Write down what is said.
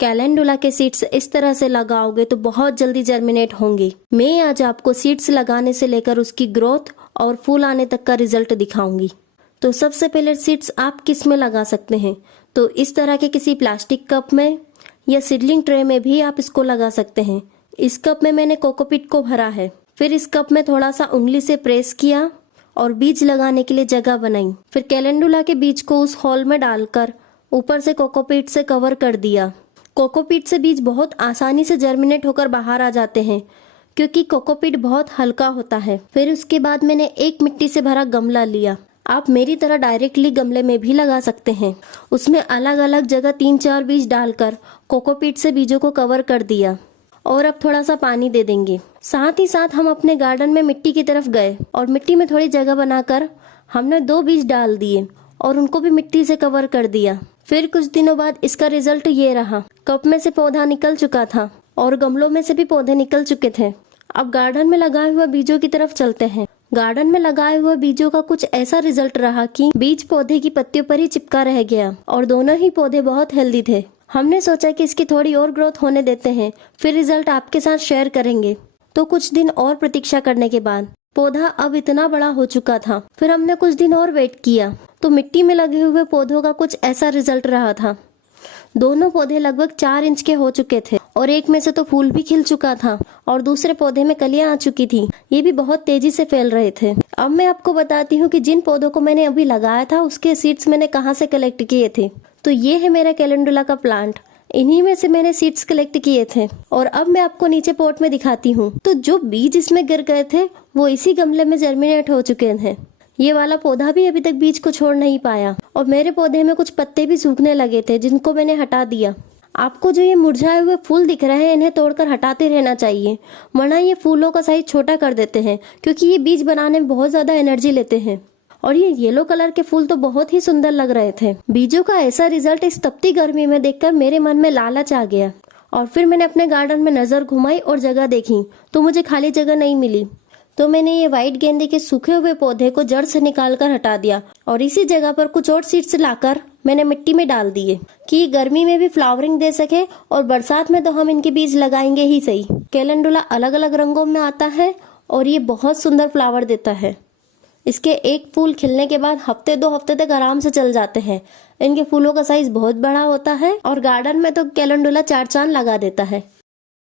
Calendula के seeds इस तरह से लगाओगे तो बहुत जल्दी जर्मिनेट होंगी। मैं आज आपको सीड्स लगाने से लेकर उसकी ग्रोथ और फूल आने तक का रिजल्ट दिखाऊंगी। तो सबसे पहले सीड्स आप किस में लगा सकते हैं, तो इस तरह के किसी प्लास्टिक कप में या सीडलिंग ट्रे में भी आप इसको लगा सकते हैं। इस कप में मैंने कोकोपीट को भरा है। फिर इस कप में थोड़ा सा उंगली से प्रेस किया और बीज लगाने के लिए जगह बनाई। फिर कैलेंडुला के बीज को उस होल में डालकर ऊपर से कोकोपीट से कवर कर दिया। कोकोपीट से बीज बहुत आसानी से जर्मिनेट होकर बाहर आ जाते हैं क्योंकि कोकोपीट बहुत हल्का होता है। फिर उसके बाद मैंने एक मिट्टी से भरा गमला लिया। आप मेरी तरह डायरेक्टली गमले में भी लगा सकते हैं। उसमें अलग अलग जगह 3-4 बीज डालकर कोकोपीट से बीजों को कवर कर दिया और अब थोड़ा सा पानी दे देंगे। साथ ही साथ हम अपने गार्डन में मिट्टी की तरफ गए और मिट्टी में थोड़ी जगह बनाकर हमने 2 बीज डाल दिए और उनको भी मिट्टी से कवर कर दिया। फिर कुछ दिनों बाद इसका रिजल्ट ये रहा। कप में से पौधा निकल चुका था और गमलों में से भी पौधे निकल चुके थे। अब गार्डन में लगाए हुए बीजों की तरफ चलते हैं। गार्डन में लगाए हुए बीजों का कुछ ऐसा रिजल्ट रहा कि बीज पौधे की पत्तियों पर ही चिपका रह गया और दोनों ही पौधे बहुत हेल्दी थे। हमने सोचा कि इसकी थोड़ी और ग्रोथ होने देते हैं, फिर रिजल्ट आपके साथ शेयर करेंगे। तो कुछ दिन और प्रतीक्षा करने के बाद पौधा अब इतना बड़ा हो चुका था। फिर हमने कुछ दिन और वेट किया तो मिट्टी में लगे हुए पौधों का कुछ ऐसा रिजल्ट रहा था। दोनों पौधे लगभग 4 इंच के हो चुके थे और एक में से तो फूल भी खिल चुका था और दूसरे पौधे में कलियां आ चुकी थी। ये भी बहुत तेजी से फैल रहे थे। अब मैं आपको बताती हूँ कि जिन पौधों को मैंने अभी लगाया था उसके सीड्स मैंने कहाँ से कलेक्ट किए थे। तो ये है मेरा कैलेंडुला का प्लांट। इन्हीं में से मैंने सीड्स कलेक्ट किए थे और अब मैं आपको नीचे पॉट में दिखाती हूँ। तो जो बीज इसमें गिर गए थे वो इसी गमले में जर्मिनेट हो चुके थे। ये वाला पौधा भी अभी तक बीज को छोड़ नहीं पाया और मेरे पौधे में कुछ पत्ते भी सूखने लगे थे जिनको मैंने हटा दिया। आपको जो ये मुरझाए हुए फूल दिख रहे हैं इन्हें तोड़कर हटाते रहना चाहिए, वरना ये फूलों का साइज छोटा कर देते हैं क्योंकि ये बीज बनाने में बहुत ज्यादा एनर्जी लेते हैं। और ये येलो कलर के फूल तो बहुत ही सुंदर लग रहे थे। बीजों का ऐसा रिजल्ट इस तपती गर्मी में देखकर मेरे मन में लालच आ गया और फिर मैंने अपने गार्डन में नजर घुमाई और जगह देखी तो मुझे खाली जगह नहीं मिली। तो मैंने ये व्हाइट गेंदे के सूखे हुए पौधे को जड़ से निकालकर हटा दिया और इसी जगह पर कुछ और सीड्स लाकर मैंने मिट्टी में डाल दिए कि गर्मी में भी फ्लावरिंग दे सके और बरसात में तो हम इनके बीज लगाएंगे ही सही। कैलेंडुला अलग अलग रंगों में आता है और ये बहुत सुंदर फ्लावर देता है। इसके एक फूल खिलने के बाद हफ्ते 2 हफ्ते तक आराम से चल जाते हैं। इनके फूलों का साइज बहुत बड़ा होता है और गार्डन में तो कैलेंडुला 4 चांद लगा देता है।